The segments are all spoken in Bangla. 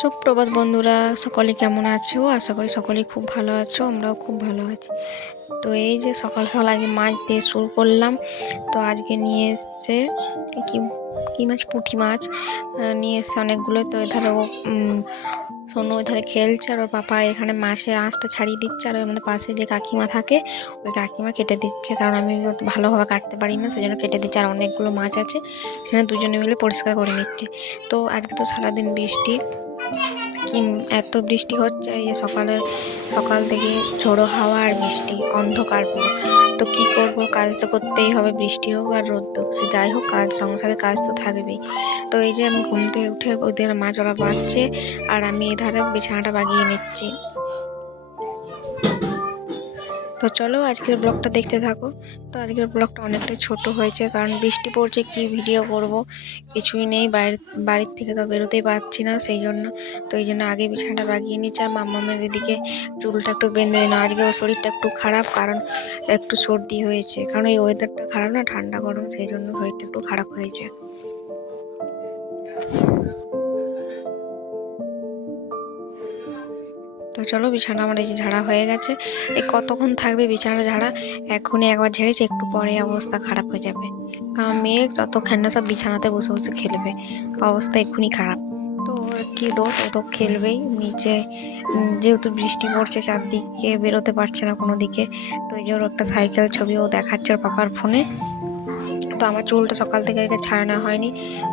সুপ্রভাত বন্ধুরা, সকলে কেমন আছো? আশা করি সকলেই খুব ভালো আছো, আমরাও খুব ভালো আছি। তো এই যে সকাল সকাল আজকে মাছ দিয়ে শুরু করলাম, তো আজকে নিয়ে এসছে কি কি মাছ? পুঁটি মাছ। নিয়ে এসছে অনেকগুলো, তো এধারে ও ওই সোনু এধারে খেলছে আর ওর পাপা এখানে মাসের আঁশটা ছাড়িয়ে দিচ্ছে আর আমাদের পাশে যে কাকিমা থাকে, ওই কাকিমা কেটে দিচ্ছে। কারণ আমি ভালোভাবে কাটতে পারি না, সেজন্য কেটে দিচ্ছে আর অনেকগুলো মাছ আছে সেখানে দুজনে মিলে পরিষ্কার করে নিচ্ছে। তো আজকে তো সারাদিন বৃষ্টি কি এত বৃষ্টি হচ্ছে, এই যে সকালের, সকাল থেকে ঝোড়ো হাওয়া আর বৃষ্টি, অন্ধকার পুরো। তো কি করব? কাজ তো করতেই হবে, বৃষ্টি হোক আর রোদ হোক, সে যাই হোক, কাজ সংসারে কাজ তো থাকবেই। তো এই যে আমি ঘুম থেকে উঠে ওদের মাছ ওরা বাঁচছে আর আমি এধারে বিছানাটা বাগিয়ে নিচ্ছি। তো চলো আজকের ব্লগটা দেখতে থাকো। তো আজকের ব্লগটা অনেকটাই ছোট হয়েছে, কারণ বৃষ্টি পড়ছে, কি ভিডিও করব? কিছুই নেই, বাইরে, বাড়ির থেকে তো বেরোতেই পারছি না, সেই জন্য। তো এই জন্য আগে বিছানাটা বাগিয়ে নিচ্ছে আর মামামের এদিকে চুলটা একটু বেঁধে দিন আজকে ওর শরীরটা একটু খারাপ, কারণ একটু সর্দি হয়েছে, কারণ এই ওয়েদারটা খারাপ না, ঠান্ডা গরম, সেই জন্য শরীরটা একটু খারাপ হয়েছে। তো চলো বিছানা আমার এই যে ঝাড়া হয়ে গেছে। এই কতক্ষণ থাকবে বিছানা ঝাড়া? এখনই একবার ঝেড়েছে, একটু পরে অবস্থা খারাপ হয়ে যাবে। কারণ মেয়ে যতক্ষণ না সব বিছানাতে বসে বসে খেলবে, অবস্থা এক্ষুনি খারাপ। তো ওর কি দোষ? ও তো খেলবেই। নিচে যেহেতু বৃষ্টি পড়ছে, চারদিকে বেরোতে পারছে না কোনো দিকে। তো এই যে ওর একটা সাইকেল ছবি ও দেখাচ্ছে ওর পাপার ফোনে। তো আমার চুলটা সকাল থেকে আগে ছাড়ানো হয়নি।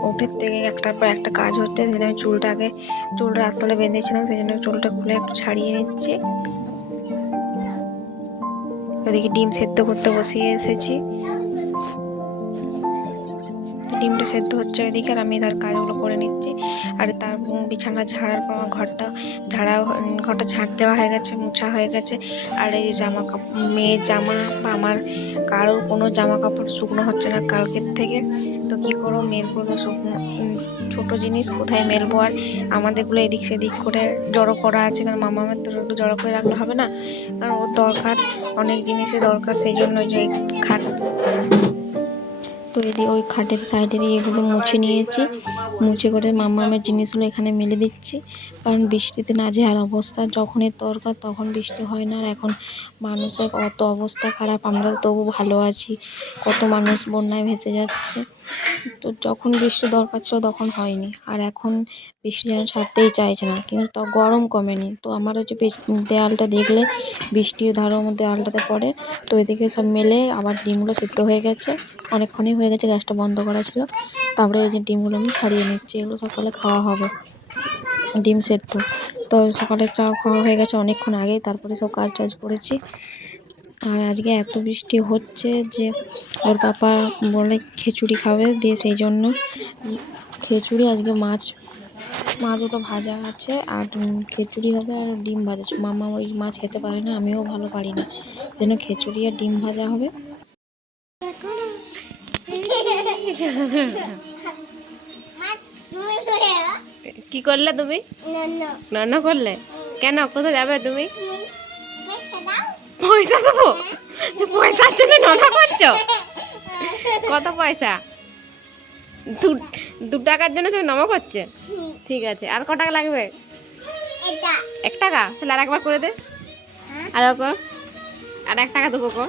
উঠের থেকে একটার পর একটা কাজ হচ্ছে জন্য আমি চুলটা আগে চুলটা রাত তলে বেঁধেছিলাম, সেই জন্য চুলটা খুলে একটু ছাড়িয়ে নিচ্ছি। ওদিকে ডিম সেদ্ধ করতে বসিয়ে এসেছি। ডিমটা সেদ্ধ হচ্ছে ওইদিকে আর আমি তার কাজগুলো করে নিচ্ছি। আর তার বিছানা ঝাড়ার পর আমার ঘরটা ঝাড়া ঘরটা ঝাঁট দেওয়া হয়ে গেছে, মোছা হয়ে গেছে। আর এই জামা কাপড় মেয়ের জামা বা আমার কারোর কোনো জামা কাপড় শুকনো হচ্ছে না কালকের থেকে। তো কী করব? মেলবো তো শুকনো ছোটো জিনিস, কোথায় মেলবো? আর আমাদেরগুলো এদিক সেদিক করে জড়ো করা আছে, কারণ মামা মামামের তো একটু জড়ো করে রাখলে হবে না। কারণ ওর দরকার, অনেক জিনিসের দরকার, সেই জন্য যে খাট তো এদিকে ওই খাটের সাইডের এগুলো মুছে নিয়েছি। মুছে করে মামামের জিনিসগুলো এখানে মেলে দিচ্ছি। কারণ বৃষ্টিতে না নাজেহাল অবস্থা, যখনই দরকার তখন বৃষ্টি হয় না। আর এখন মানুষের অত অবস্থা খারাপ, আমরা তবু ভালো আছি। কত মানুষ বন্যায় ভেসে যাচ্ছে। তো যখন বৃষ্টি দরকার ছিল তখন হয়নি। আর এখন বৃষ্টি যেন ছাড়তেই চাইছে না। কিন্তু তো গরম কমেনি। তো আমার হচ্ছে দেয়ালটা দেখলে, বৃষ্টির ধারও আমার দেয়ালটাতে পড়ে, তো এদিকে সব মেলে আবার ডিমগুলো সিদ্ধ হয়ে গেছে। অনেকক্ষণই হয়ে গেছে, গ্যাসটা বন্ধ করা ছিল। তারপরে এই যে ডিমগুলো আমি ছাড়িয়ে নিচ্ছি, এগুলো সকালে খাওয়া হবে। ডিম সেদ্ধ। তো সকালে চা খাওয়া হয়ে গেছে অনেকক্ষণ আগেই, তারপরে সব কাজ টাজ করেছি। আর আজকে এত বৃষ্টি হচ্ছে যে ওর পাপা বলে খিচুড়ি খাবে দিয়ে সেই জন্য খিচুড়ি আজকে মাছ মাছ ওটা ভাজা আছে আর খিচুড়ি হবে আর ডিম ভাজা। মামা ওই মাছ খেতে পারে না আমিও ভালো পারি না। যেন খিচুড়ি আর ডিম ভাজা হবে। কি করলে তুমি? রান্না করলে? কেন? কোথায় যাবে তুমি? পয়সা দেবো? পয়সার জন্য নটা করছ? কত পয়সা? দু দু টাকার জন্য তুমি নমা করছে? ঠিক আছে আর ক টাকা লাগবে? এক টাকা? তাহলে আর একবার করে দে। আর কো? আর এক টাকা দেবো কো?